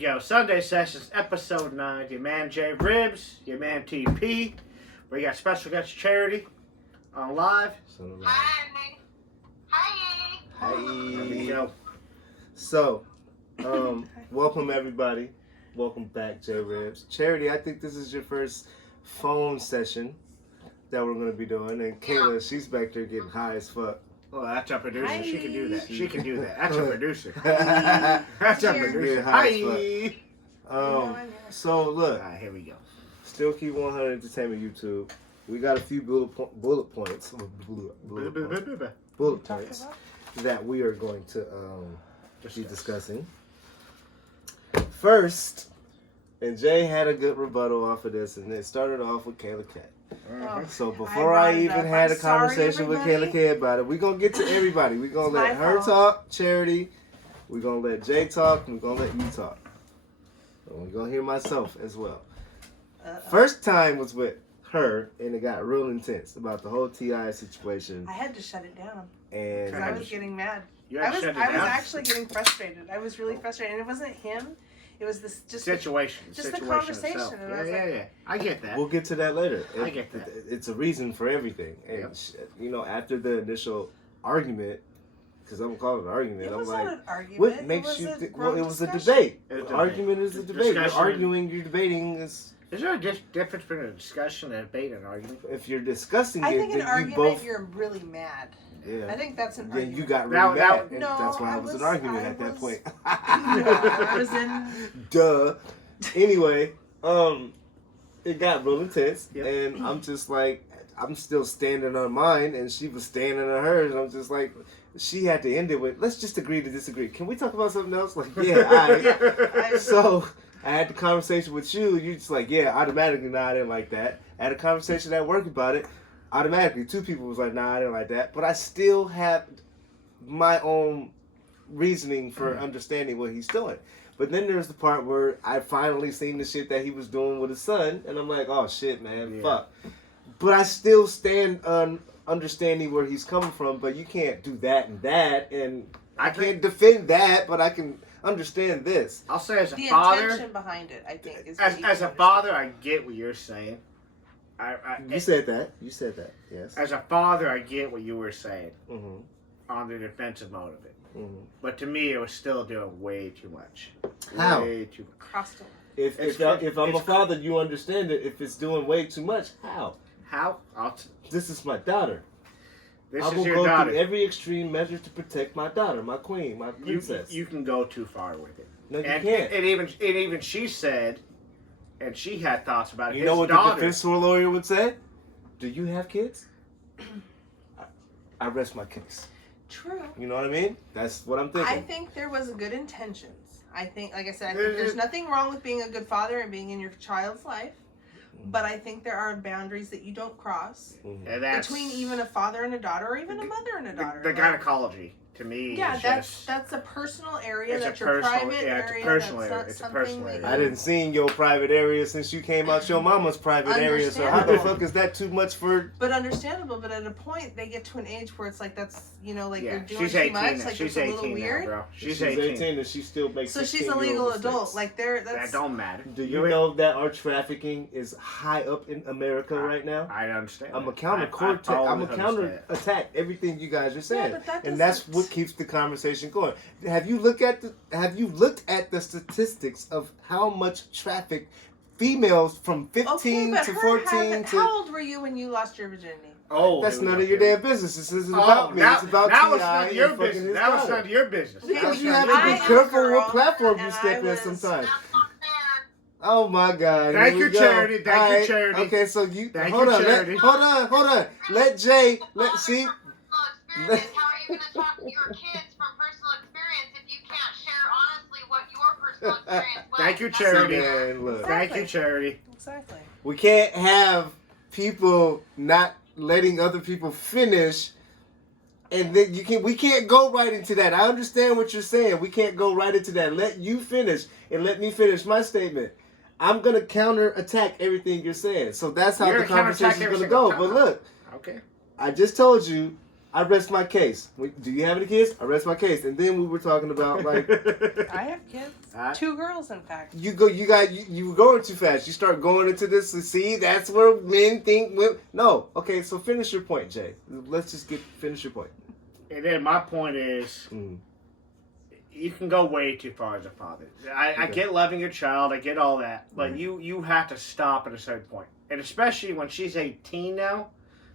Yo, Sunday Sessions, episode 9. Your man J Ribs, your man TP. We got special guest Charity on live. Hi. There we go. So, welcome everybody. Welcome back, J Ribs. Charity, I think this is your first phone session that we're going to be doing. And Kayla, she's back there getting high as fuck. Oh, that's our producer. Hi. She can do that. She can do that. That's our producer. That's That's our Cheers. producer. Hi. Hi. So look, Alright, here we go. Still Keep 100 Entertainment YouTube. We got a few bullet points that we are going to be discussing. First, and Jay had a good rebuttal off of this, and it started off with Kayla K. So before I even had a conversation with Kayla K about it, we're going to get to everybody. We're going to let her talk, Charity. We're going to let Jay talk, and we're going to let you talk. And we're going to hear myself as well. First time was with her, and it got real intense about the whole TI situation. I had to shut it down And because I was getting mad. You I had was to shut it down? actually getting frustrated. I was really frustrated, and it wasn't him. It was this just Situation. just the Situation conversation, itself. and I was Yeah. I get that. we'll get to that later. I get that. It's a reason for everything. And, after the initial argument, because I'm going to call it an argument, It I'm was like, not an argument. what makes it you was think? a Well, it grown was a discussion. debate. It was a An argument is a debate. You're Discussion. arguing, you're debating. Is there a difference between a discussion and a debate and an argument? If you're discussing I it, think an then you argument, both. you're really mad. Yeah. I think that's an Then argument. you got really Now- mad. And no, that's why I it was an was- argument I at that was- point. I was in. Duh. Anyway, it got real intense, Yep. and I'm just like, I'm still standing on mine, and she was standing on hers, and I'm just like, she had to end it with, let's just agree to disagree. Can we talk about something else? Like, yeah, all right. So I had the conversation with you, and you're just like, yeah, automatically, nah, I didn't like that. I had a conversation at work about it. Automatically, two people was like, nah, I didn't like that. But I still have my own reasoning for understanding what he's doing. But then there's the part where I finally seen the shit that he was doing with his son, and I'm like, oh shit, man, fuck. But I still stand on understanding where he's coming from, but you can't do that and that, and I can't defend that, but I can understand this. I'll say as a The father, intention behind it, I think, is as a father, I get what you're saying. You said that. You said that. Yes. As a father, I get what you were saying Mm-hmm. on the defensive mode of it. Mm-hmm. But to me, it was still doing way too much. How? Way too much. Crossed over. If I'm a father, you understand it. If it's doing way too much, how? How? This is my daughter. This I is will your go daughter. through every extreme measure to protect my daughter, my queen, my You princess. you can go too far with it. No, you And can't. even she said, and she had thoughts about it. You His know what daughter, the defense lawyer would say? Do you have kids? I rest my case. True. You know what I mean? That's what I'm thinking. I think there was good intentions. I think, like I said, I think there's nothing wrong with being a good father and being in your child's life. But I think there are boundaries that you don't cross and that's between even a father and a daughter, or even a mother and a daughter. the gynecology to me. Yeah, is that's just, a personal area. it's a That's your personal- private yeah, it's a area. personal That's area. not It's a something personal that area. I didn't seen your private area since you came out your mama's private area. So how the Understandable. fuck is that too much for? But understandable. But at a point, they get to an age where it's like that's like yeah, you're doing she's too 18 much. now. Like She's it's a little 18 weird. now, bro. She's 18 and she still makes. So she's a 16-year-old legal mistakes. adult. Like That that's don't matter. Do you know that our trafficking is high up in America right now? I understand. I'm a that. counter I totally attack everything you guys are saying, but that and that's doesn't- what keeps the conversation going. Have you looked at the statistics of how much traffic females from 15 but to her 14 to how old were you when you lost your virginity? Oh, that's here we none go. of your damn business. This isn't Oh, about me. now, It's about now T.I. it's none of and your fucking business. his Now it's daughter. none of your business. Okay, Now Because it's you none have of to your be I am a careful girl, what platform you and step I in was- sometimes. That's not fair. Oh my God! Thank Here you, we go. Charity. Thank you, All right. Charity. Okay, so you Thank hold you, on. Charity. Hold on. Let Jay. See. How are you going to talk to your kids from personal experience if you can't share honestly what your personal experience was? Thank you, That's Charity. not fair. Man, look. Thank you, Charity. Exactly. We can't have people not letting other people finish, and then we can't go right into that. I understand what you're saying. We can't go right into that. Let you finish and let me finish my statement. I'm gonna counter attack everything you're saying. So that's how You're the gonna counterattack conversation is every gonna single go. time. But look, Okay. I just told you I rest my case. Do you have any kids? I rest my case. And then we were talking about like I have kids. 2 girls, in fact. you were going too fast. You start going into this. See, that's where men think. No, okay. So finish your point, Jay. Let's just finish your point. And then my point is, you can go way too far as a father. I get loving your child. I get all that, but you have to stop at a certain point. And especially when she's 18 now.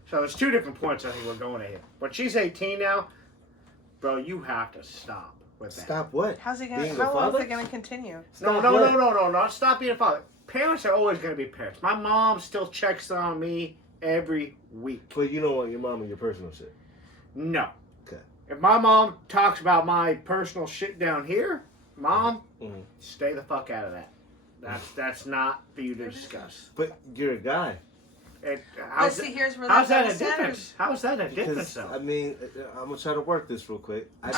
So there's 2 different points I think we're going at here. When she's 18 now, bro, you have to stop with that. Stop what? How long is it gonna continue? No, not stop being a father. Parents are always going to be parents. My mom still checks on me every week. But you don't want your mom and your personal shit. No. Okay. If my mom talks about my personal shit down here, Mom, stay the fuck out of that. That's not for you to discuss. But you're a guy. How's that a difference? How's that a difference, though? I mean, I'm gonna try to work this real quick. I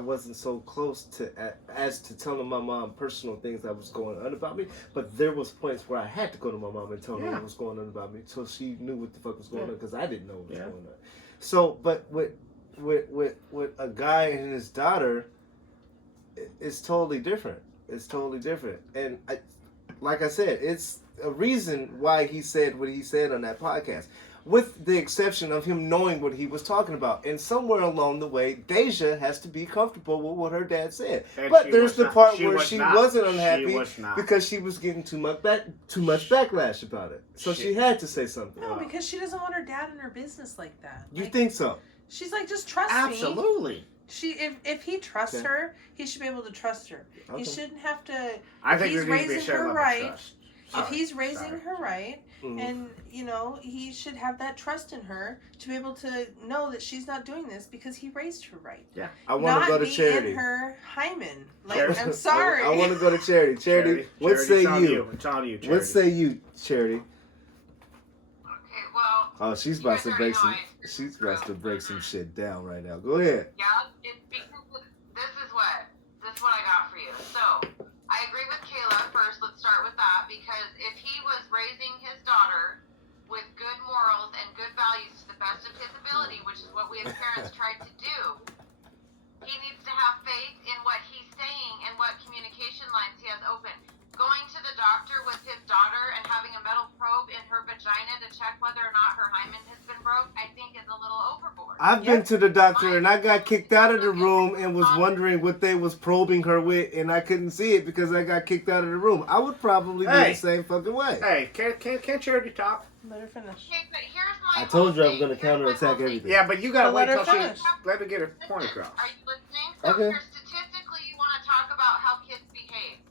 wasn't so close to as to telling my mom personal things that was going on about me, but there was points where I had to go to my mom and tell her what was going on about me, so she knew what the fuck was going on because I didn't know what was going on. So, but with a guy and his daughter, it's totally different. It's totally different, and like I said, it's a reason why he said what he said on that podcast, with the exception of him knowing what he was talking about. And somewhere along the way, Deja has to be comfortable with what her dad said. And but there's the part where she not. wasn't unhappy She was not. because she was getting too much backlash about it. So she had to say something. No, because she doesn't want her dad in her business like that. You think so? She's like, just trust me. Absolutely. If he trusts her, he should be able to trust her. Okay. He shouldn't have to. I think he's there needs to be a raising certain her level of right. trust. If he's raising her right, Mhm. and he should have that trust in her to be able to know that she's not doing this because he raised her right. Yeah. I want to go to charity. In her hymen. Like, Charity. I'm sorry. I want to go to charity. Charity. What say it's on you? It's on you, Charity. What say you, Charity? Okay, well. Oh, she's about to break some. She's about to break some shit down right now. Go ahead. Yeah, it's because this is what I got for you. So, I agree with Kayla first. Let's start with that, because if he was raising his daughter with good morals and good values to the best of his ability, which is what we as parents tried to do, he needs to have faith in what he's saying and what communication lines he has open. Going to the doctor with his daughter and having a metal probe in her vagina to check whether or not her hymen has been broke, I think is a little overboard. I've been to the doctor and I got kicked out of the room and was wondering what they was probing her with, and I couldn't see it because I got kicked out of the room. I would probably be the same fucking way. Hey, can't Charity talk? Let her finish. Okay, but here's my I told you I was whole going to thing. counterattack everything. Yeah, but you gotta wait Let till her she finish. let me get her point across. Are you listening? So Okay. here, statistically, you want to talk about how kids behave.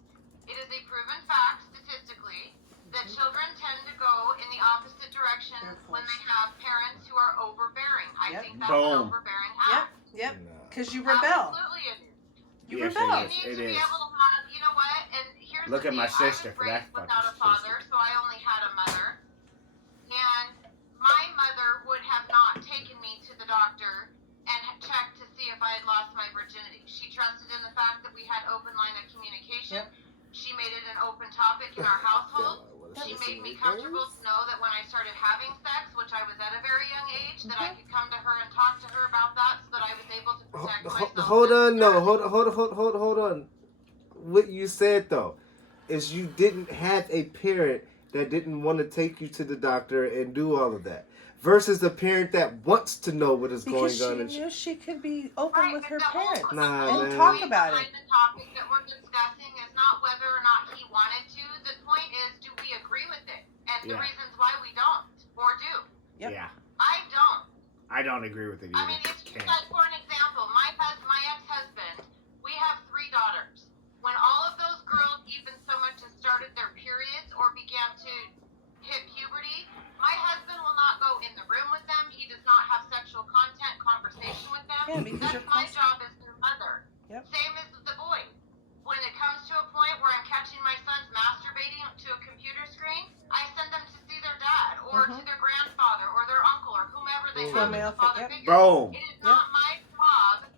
It is a proven fact, statistically, that children tend to go in the opposite direction when they have parents who are overbearing. I think that's an overbearing habit. Yep. Because you rebel. Absolutely it is. You Yes, rebel. it You is. need to be able to have, you know what, and here's Look the at my thing. sister I for was that raised without a fucking father, so I only had a mother. And my mother would have not taken me to the doctor and checked to see if I had lost my virginity. She trusted in the fact that we had open line of communication. Yep. She made it an open topic in our household. She made me comfortable to know that when I started having sex, which I was at a very young age, that I could come to her and talk to her about that so that I was able to protect myself. Hold on. What you said though is you didn't have a parent that didn't want to take you to the doctor and do all of that, versus the parent that wants to know what is Because going on. she knew she could be open with her parents. Nah, and man. talk about it. The topic that we're discussing is not whether or not he wanted to. The point is, do we agree with it? And the reasons why we don't or do. Yep. Yeah. I don't. I don't agree with it either. I mean, if you like, for an example, my ex-husband, we have 3 daughters. When all of those girls even so much as started their periods or began to hit puberty, my husband will not go in the room with them. He does not have sexual conversation with them. Yeah, because That's my job as their mother. Yep. Same as the boys. When it comes to a point where I'm catching my sons masturbating to a computer screen, I send them to see their dad or to their grandfather or their uncle or whomever they have as a father figure. Boom. It is not my job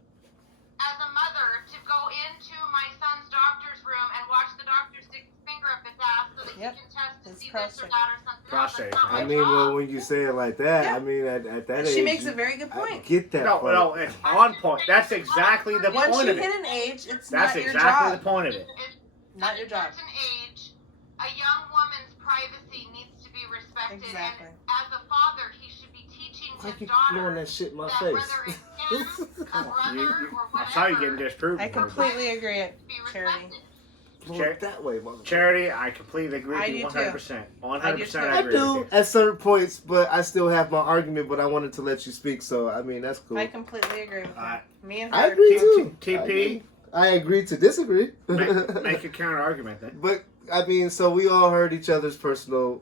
as a mother to go into my son's doctor's room and watch the doctor stick his finger up his ass so that Yep. can test to It's see this prostate. or that or something Prostate. else. That's not I my mean, well, job. when you say it like that, Yeah. I mean, at that age, She makes a very good I point. get that No, part. no, it's on point. That's exactly the Once point you of hit it. an age, it's That's not your exactly the job. point of it. Not At your a job. certain age, a young woman's privacy needs to be respected. Exactly. And as a father, he should be teaching Why his you blowing daughter that shit in my that face? whether it's him, a brother, You, or I saw you whatever, getting disproved. I completely agree, be Charity. respected. Blow it that way, motherfucker. Charity, I completely agree I with you do too. 100%. 100% I do too. I I agree do with at certain points, but I still have my argument. But I wanted to let you speak, so I mean that's cool. I completely agree with I- you. Me and I her. agree T- too. T- TP? I agree to disagree. Make a counter argument then. But I mean, so we all heard each other's personal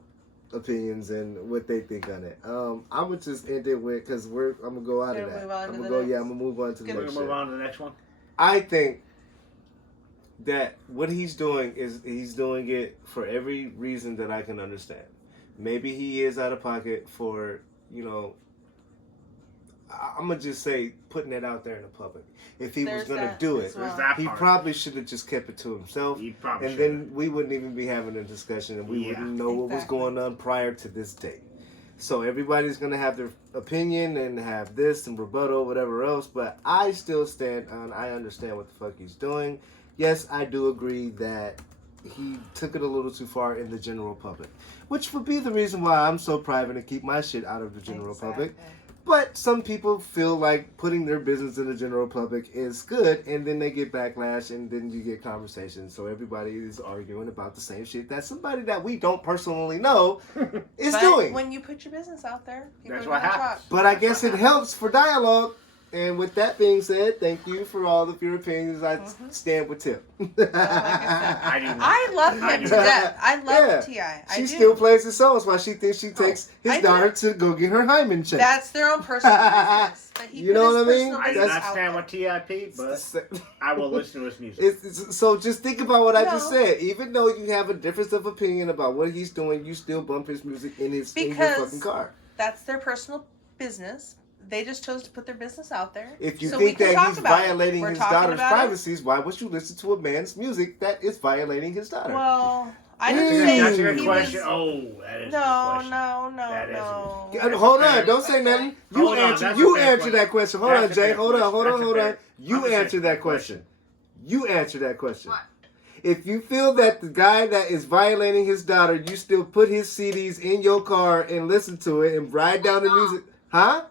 opinions and what they think on it. I'm gonna just end it with because I'm gonna go out of Gonna that. move on I'm to gonna the go. next. Yeah, I'm gonna move on to the Good. We're next going to move shit. on to the next one. I think that what he's doing is he's doing it for every reason that I can understand. Maybe he is out of pocket for, you know, I'm going to just say putting it out there in the public. If he There's was going to that do as it, well. There's that he part. probably should have just kept it to himself. He probably And should. then we wouldn't even be having a discussion and we Yeah. wouldn't know what was Exactly. going on prior to this date. So everybody's going to have their opinion and have this and rebuttal, whatever else. But I still stand on, I understand what the fuck he's doing. Yes, I do agree that he took it a little too far in the general public. Which would be the reason why I'm so private and keep my shit out of the general public. Exactly. But some people feel like putting their business in the general public is good, and then they get backlash, and then you get conversations. So everybody is arguing about the same shit that somebody that we don't personally know is But doing. when you put your business out there, people That's are what gonna happens. talk. But I guess it helps for dialogue. And with that being said, thank you for all of your opinions. I stand with Tip. I do not. I love I him do to not. death. I love Yeah. T.I. I She do. still plays his songs while she thinks she takes I his do. daughter to go get her hymen checked. That's their own personal business. But he You put know his what I mean? personal I do business not out stand there. with TIP, but I will listen to his music. So just think about what I just No. said. Even though you have a difference of opinion about what he's doing, you still bump his music in your Because- fucking car. That's their personal business. They just chose to put their business out there. If you So we think can that talk he's about it. violating We're his talking daughter's about it. privacies, why would you listen to a man's music that is violating his daughter? Well, I That's didn't a good- say That's a good he question. was. Oh, that is a good No, question. no, That is a- no. Yeah, That's hold okay. on, don't say nothing. You Hold on, answer. that's You a fair answer question. that question. Hold That's on, a Jay. fair Hold on, question. hold on, That's a hold on. fair- You I'm gonna say answer it's a that fair question. You answer that question. What? If you feel that the guy that is violating his daughter, you still put his CDs in your car and listen to it and ride down the music, huh?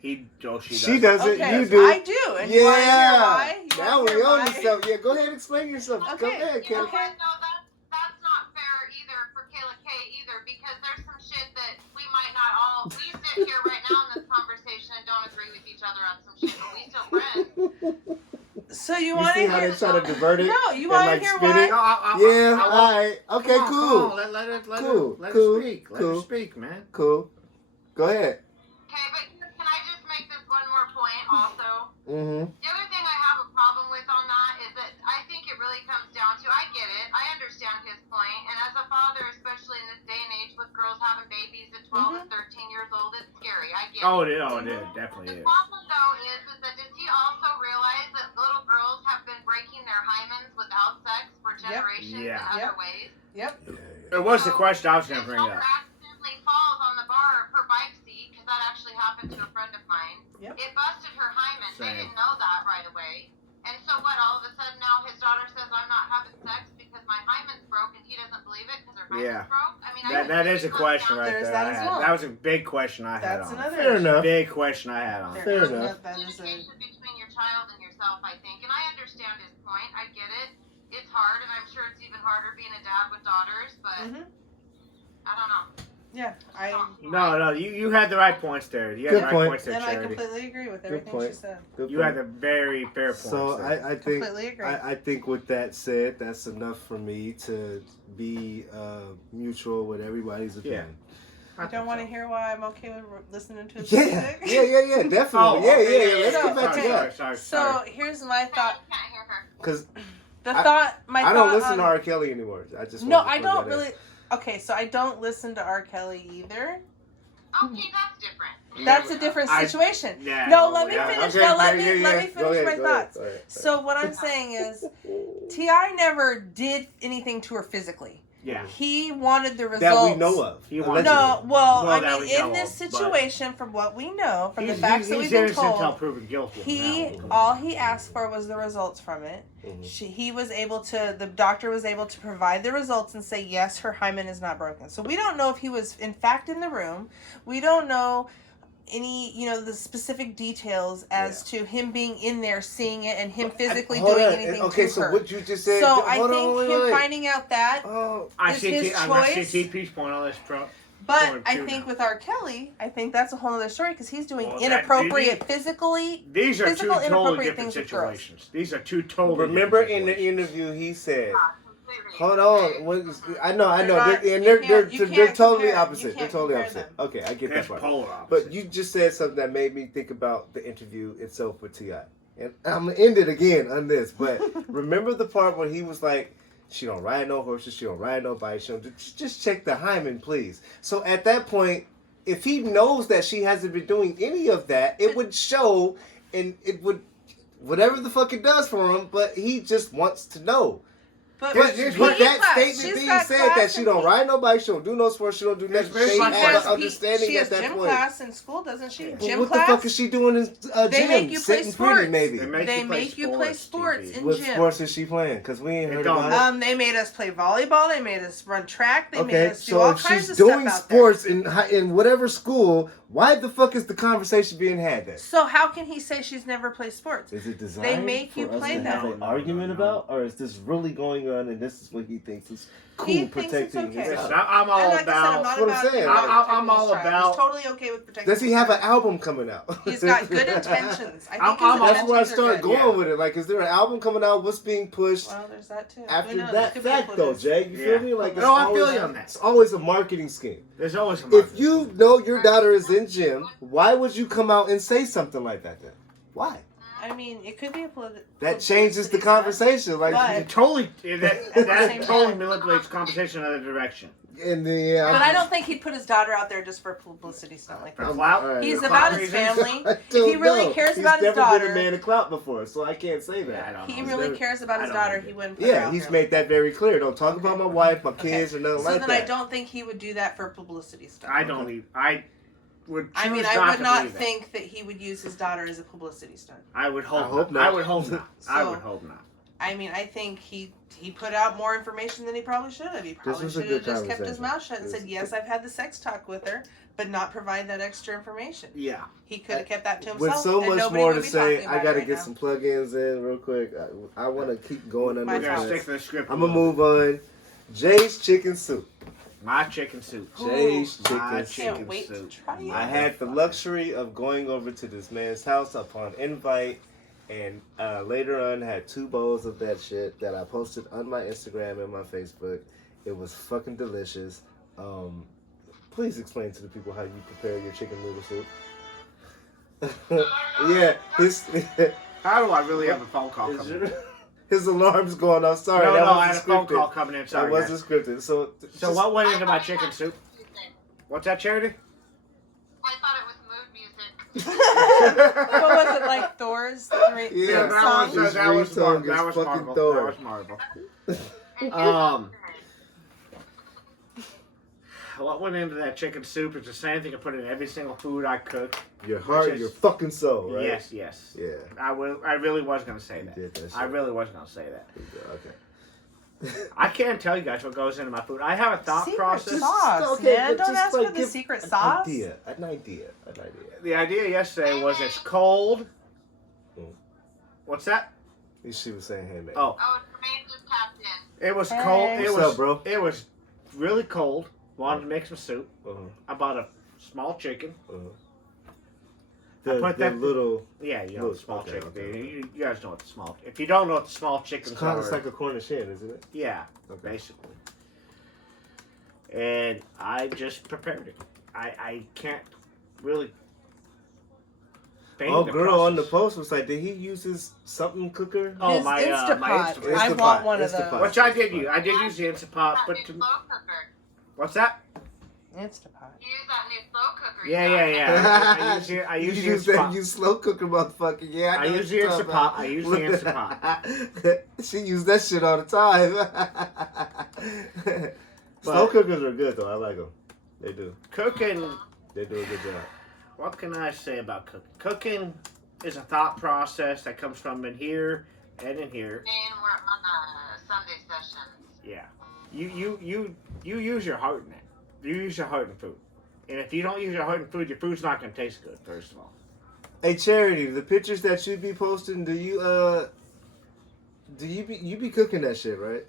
I don't. She doesn't. Okay, You do. I do. And you want to hear Yeah. why? You Now wanna we hear own why? yourself. Yeah, go ahead and explain yourself. Go Okay, ahead, You know Kim. what? No, that's not fair either for Kayla K either, because there's some shit that we might not all. We sit here right now in this conversation and don't agree with each other on some shit, but we still friends. So you You want see to how hear? they try to divert it? No, you and, want like, to hear spin why? it? Yeah, all right. Okay, cool. Let her Cool, let cool, her speak. Let cool. her speak, man. Cool. Go ahead. Okay, but can I just make this one more point also? Mm-hmm. The other thing I have a problem with on that is that I think it really comes down to, I get it, I understand his point, and as a father, especially in this day and age with girls having babies at 12 and 13 years old, it's scary. I get Oh, it. it definitely The is. problem though is that does he also realize that little girls have been breaking their hymens without sex for generations Yeah. in Yep. other ways? Yep. It was the question I was going His to bring daughter up. accidentally falls on the bar of her bike seat, because that actually happened to a friend of mine. Yep. It busted her hymen. They Same. didn't know that right away. And so what, all of a sudden now his daughter says, I'm not having sex because my hymen's broke, and he doesn't believe it because her hymen's Yeah. broke? I mean, That is a question right There's there. that I as had. well. That was a big question I had That's on. another Fair issue. enough. Big question I had on. There Fair is enough. That is a, Communication between your child and yourself, I think. And I understand his point. I get it. It's hard, and I'm sure it's even harder being a dad with daughters, but Mhm. I don't know. Yeah, No, you had the right points there. You had Good the right point. points there, and I Charity. completely agree with Good everything point. she said. Good You point. had the very fair points So there. I think Completely agree. I think with that said, that's enough for me to be mutual with everybody's opinion. I don't want to hear why I'm okay with listening to his Yeah, music. yeah, definitely. Oh, yeah. okay, Let's So, get back to okay. that. Sorry. So here's my thought. I can't hear her. Because My I don't thought listen on, to R. Kelly anymore. I just No, wanted to I point don't that out. really. Okay, so I don't listen to R. Kelly either. Okay, that's different. That's a different situation. Yeah, no, let me yeah, finish. okay, No, let yeah, me yeah. finish Go ahead, my go thoughts. ahead. All right. So what I'm saying is, T.I. never did anything to her physically. Yeah. He wanted the results. That we know of. He wanted- No, well, Well, that I we mean, know in this of, but- situation, from what we know, from the He's- facts that he's we've been innocent until told, proven guilty. he Now. all he asked for was the results from it. Mhm. He was able to. The doctor was able to provide the results and say yes, her hymen is not broken. So we don't know if he was in fact in the room. We don't know any, the specific details as to him being in there, seeing it, and him physically Hold doing on. anything Okay, to so her. what you just said. So I hold on, think wait, him wait. finding out that, Oh, I is see. his I'm gonna see choice. TP's point on this, bro. but Going I to think now. with R. Kelly, I think that's a whole other story because he's doing Well, that- inappropriate physically. These are two Physical, totally inappropriate different things with girls. situations. These are two totally. remember different in the situations. interview he said, Completely. "Hold on, I know, They're they're not- and you they're can't totally compare- you opposite. They're can't totally compare opposite. them. Okay, I get It's that part. polar opposite. But you just said something that made me think about the interview itself with T.I. And I'm gonna end it again on this. But remember the part where he was like, "She don't ride no horses. She don't ride no bikes. She don't, just check the hymen, please." So at that point, if he knows that she hasn't been doing any of that, it would show, and it would, whatever the fuck it does for him. But he just wants to know. But With here's that class. statement She's being got said class that she and don't P- ride no bike, she don't do no sports, she don't do nothing. Here's They my had question. an understanding she has at that gym point. class in school, doesn't she? But Gym what class. the fuck is she doing in They gym? make you play Sitting sports. pretty, maybe. They make you play sports TV. in What gym. sports is she playing? Because we ain't It heard don't- about it. They made us play volleyball. They made us run track. They made Okay, us do so all if kinds she's of doing stuff out sports in whatever school, why the fuck is the conversation being had there. then? So how can he say she's never played sports? Is it designed They make you for us play to have that. an No, argument no. about, or is this really going on and this is what he thinks is cool He thinks it's protecting okay. his Listen, house? I'm all And like I said, I'm about. not That's what I'm about saying. him not I'm protecting all his child. about- He's totally okay with protecting. Does he his have an child. album coming out? He's got good intentions. I think I'm- his I'm- That's intentions where I are started good. going Yeah. with it. Like, is there an album coming out? What's being pushed? Well, there's that too. After Who knows? that It could be fact, though, publicity. Jay, you Yeah. feel me? Like, No, I feel always, you on that. it's always a marketing scheme. There's always a If market. you know your daughter is in gym, why would you come out and say something like that then? Why? I mean, it could be a That changes the conversation. Like, But- It totally At that the that same totally time- manipulates conversation in another direction. in the But I don't think he'd put his daughter out there just for publicity stunt like For that. clout? all right. He's For about clout his reasons? family. I If he don't really know. cares He's about his never daughter, been a man of clout before, so I can't say that. Yeah, I don't he know. really never- cares about I his don't daughter. think He it- wouldn't put her Yeah, out he's there. made that very clear. Don't talk about my wife, my kids, or nothing So like then that. I don't think he would do that for publicity stunt. I don't even. I would. I mean, choose I would to not believe that. think that he would use his daughter as a publicity stunt. I would hope. I hope not. not. I would hope not. I So- would hope not. I mean, I think he put out more information than he probably should have. He probably was a should have good just kept his conversation. mouth shut and This- said, "Yes, I've had the sex talk with her," but not provide that extra information. Yeah. He could have kept that to himself. With so and much nobody more would to be say, talking I about gotta it get right some plug-ins in real quick. I want to keep going My under We're gonna fault. stick to the script. I'm gonna move on. Jay's chicken soup. My chicken soup. Jay's My chicken now. soup. chicken Can't wait soup. to try it. I had the luxury of going over to this man's house upon invite, and later on had 2 bowls of that shit that I posted on my Instagram and my Facebook. It was fucking delicious. Please explain to the people how you prepare your chicken noodle soup. Yeah, How do I really have a phone call coming in? his alarm's going off. Sorry, No, that I had a wasn't phone scripted. call coming in. That Sorry. wasn't scripted. So What went into my chicken soup? What's that, Charity? I thought it was mood music. What was it like? Thor's three Yeah, theme song? His that was ringtone Marvel. is That was fucking Marvel. Thor. That was Marvel. What went into that chicken soup is the same thing I put in every single food I cook. Your heart, Which is- your fucking soul, right? Yes, yes. Yeah. I really was gonna say You that. did that shit. I really was gonna say that. Okay. I can't tell you guys what goes into my food. I have a thought Secret process. sauce, Okay, man. but Don't just, ask like, for the give secret An sauce. idea. The idea yesterday was it's cold. Mm. What's that? She was saying handmade. Oh, Oh, Tremaine just tapped in. it was Hey. cold. It What's was up, bro? It was really cold. Wanted to make some soup. Uh-huh. I bought a small chicken. Uh-huh. I The, put the that- little. Yeah, you know Look, the small okay, chicken. okay. You guys know what the small. If you don't know what the small It's chickens kind are, of it's like a Cornish hen, isn't it? yeah, Okay. basically. And I just prepared it. I can't really. Oh, the girl on the process. post was like, did he use his something cooker? Oh, His my Instapot. Instapot. I Instapot, want one of Instapot. those. Which I did use. I did use the Instapot, but That new slow cooker. what's that? Instapot. You use that new slow cooker. you Yeah. got. I use the You use that Instapot. you slow cooker, motherfucker. Yeah, I use the Instapot. I use the Instapot. She used that shit all the time. Slow cookers are good though. I like them. They do. Cooking. They do a good job. What can I say about cooking? Cooking is a thought process that comes from in here and in here. And we're on a Sunday session. Yeah. You use your heart in it. You use your heart in food. And if you don't use your heart in food, your food's not going to taste good, first of all. Hey, Charity, the pictures that you be posting, do you be cooking that shit, right?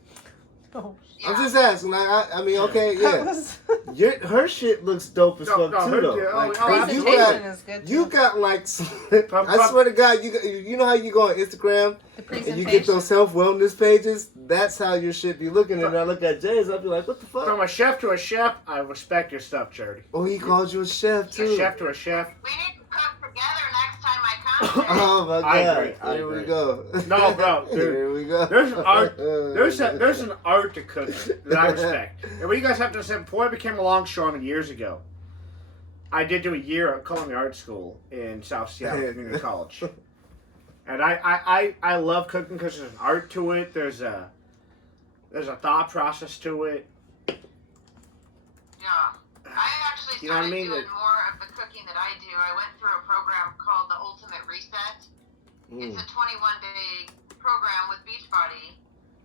Oh, I'm just asking. Like, I mean, okay, that yeah. was Her shit looks dope as fuck too, though. Like, you presentation got, is good. you too. got like, I swear to God, you know how you go on Instagram The and presentation. you get those self-wellness pages? That's how your shit be looking. And I look at Jay's, I'll be like, what the fuck? From a chef to a chef, I respect your stuff, Charity. Oh, he called you a chef A too. chef to a chef. We need to cook together next time I come. Oh my I God! agree, I Here we agree. go. No, bro, dude. Here we go. There's an art. There's an art to cooking that I respect. And what you guys have to say, before I became a longshoreman years ago, I did do a year at Culinary Art School in South Seattle Community College. And I love cooking because there's an art to it. There's a thought process to it. Yeah. I actually You know what I started mean? doing more of the cooking that I do. I went through a program called the Ultimate Reset. It's a 21-day program with Beachbody.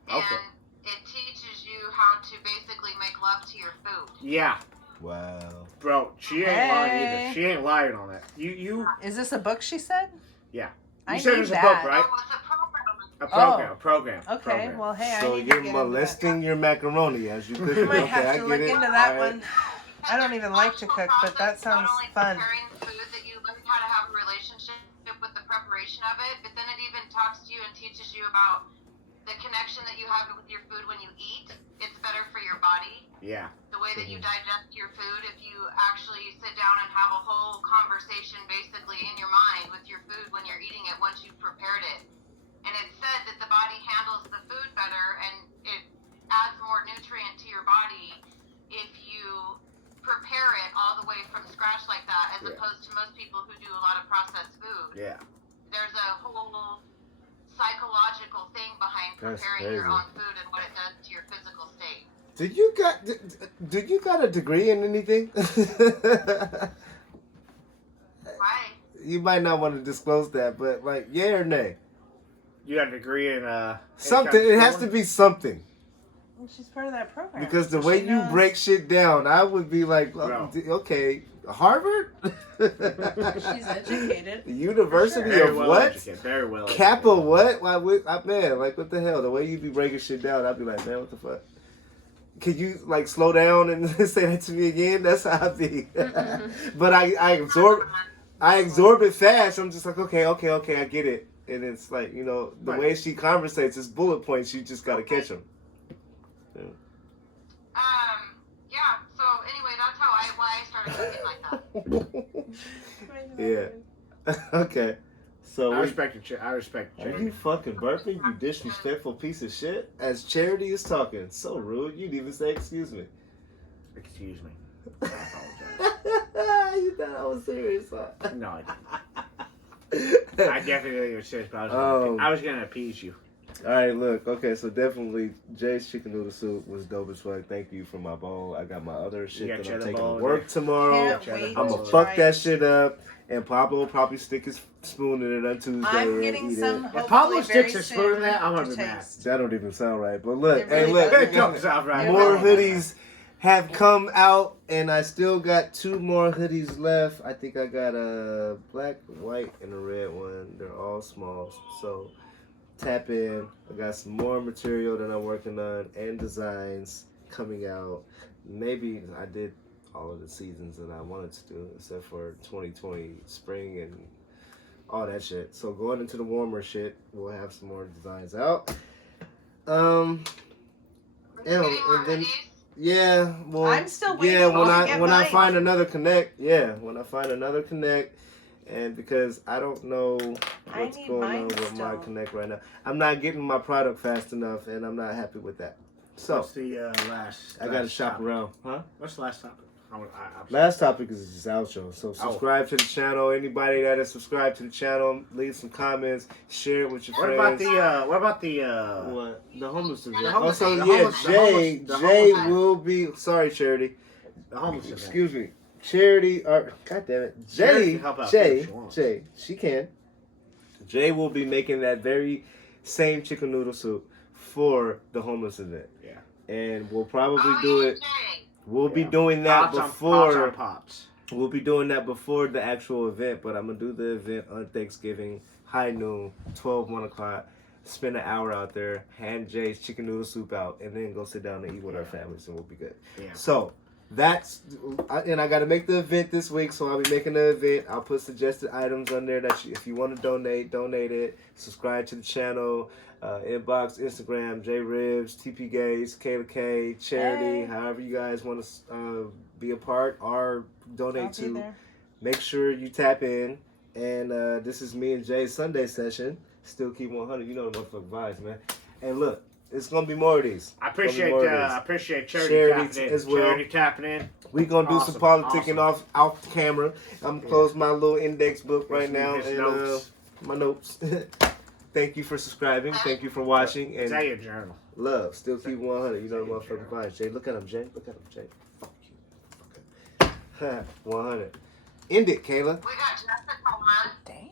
And Okay. it teaches you how to basically make love to your food. Yeah, Wow. bro, she ain't lying Hey. either. She ain't lying on that. You Is this a book she said? Yeah. I You said need it was a that. book, right? Oh, it's a program. A program. Okay, program. well, hey, I So need you're to get into that. molesting your macaroni as you cook I it. might Okay, have I to get look it. into that All right. one. I don't even like to cook, but that sounds Not only fun. preparing food, that you learn how to have a relationship with the preparation of it, but then it even talks to you and teaches you about the connection that you have with your food when you eat. It's better for your body. Yeah. The way that you digest your food, if you actually sit down and have a whole conversation basically in your mind with your food when you're eating it once you've prepared it. And it's said that the body handles the food better and it adds more nutrient to your body if you prepare it all the way from scratch like that, as opposed to most people who do a lot of processed food. Yeah. There's a whole psychological thing behind That's preparing your crazy. own food and what it does to your physical state. Did you got a degree in anything? Why? You might not want to disclose that, but like, yeah or nay? You got a degree in Something. It has to be something. Well, she's part of that program. Because the so way she you knows. break shit down, I would be like, Bro. okay, Harvard? She's educated. The University Very of well what? educated, very well Kappa educated. what? Man, like what the hell? The way you be breaking shit down, I'd be like, man, what the fuck? Could you like slow down and say that to me again? That's how I be. But I absorb it fast. I'm just like, okay, I get it. And it's like, you know, the Right. way she conversates is bullet points. You just gotta catch them. Yeah, so anyway, that's why I started cooking like that. Yeah. Okay. So I respect it. I respect Are it. you fucking burping, you disrespectful piece of shit? As Charity is talking, so rude. You didn't even say excuse me. Excuse me. I apologize. You thought I was serious, huh? No, I didn't. I definitely think it was serious, but I was gonna appease you. All right, look. Okay, so definitely Jay's chicken noodle soup was dope as fuck. Thank you for my bowl. I got my other shit got that I'm cheddar taking to bowl work there. tomorrow. Can't wait I'm to gonna try fuck that it. shit up, and Pablo will probably stick his spoon in it on Tuesday. I'm and getting eat some. It. Hopefully Pablo very sticks a soon spoon in that, I'm gonna to be mad. taste. That don't even sound right. But look, It hey, really look. doesn't. It comes out right. More Yeah. hoodies have come out, and I still got 2 more hoodies left. I think I got a black, white, and a red one. They're all small, so tap in. I got some more material that I'm working on and designs coming out. Maybe I did all of the seasons that I wanted to do, except for 2020 spring and all that shit. So going into the warmer shit, we'll have some more designs out. And then yeah, well, I'm still waiting yeah, to get when I mine. find another connect, and because I don't know I what's need going mine on with my still. connect right now. I'm not getting my product fast enough, and I'm not happy with that. So What's the last? I gotta last shop topic? around, huh? What's the last topic? Last topic is just outro. So subscribe to the channel. Anybody that is subscribed to the channel, leave some comments, share it with your friends. What about the homeless event? the homeless- Also, the yeah, homeless- the Jay homeless- the Jay homeless- will be. Sorry, Charity. the homeless event? Excuse me, Charity. God damn it, Charity Jay. can help out too if she wants. She can. Jay will be making that very same chicken noodle soup for the homeless event. Yeah. And we'll probably do it. Jay. We'll be doing that Pots before. on pots. We'll be doing that before the actual event, but I'm gonna do the event on Thanksgiving, high noon, 12, 1 o'clock. Spend an hour out there, hand Jay's chicken noodle soup out, and then go sit down and eat with our families, and we'll be good. Yeah. So that's, and I got to make the event this week, so I'll be making the event. I'll put suggested items on there that if you want to donate it. Subscribe to the channel, inbox, Instagram, J Ribs, TP Gays, Kayla K, Charity, Hey. however you guys want to be a part or donate to. Make sure you tap in. And this is me and Jay's Sunday session. Still keep 100. You know the motherfucking vibes, man. And look, it's gonna be more of these. I appreciate Charity tapping in. as well. Charity tapping in. We gonna do some politicking off camera. I'm gonna close my little index book right now His and notes. my notes. Thank you for subscribing. Thank you for watching. Is that And your journal? love. Still keep 100. You know the motherfucking vibes. Jay, look at him, Jay. Look at him, Jay. Fuck you. 100. End it, Kayla. We got Jessica, man. Damn.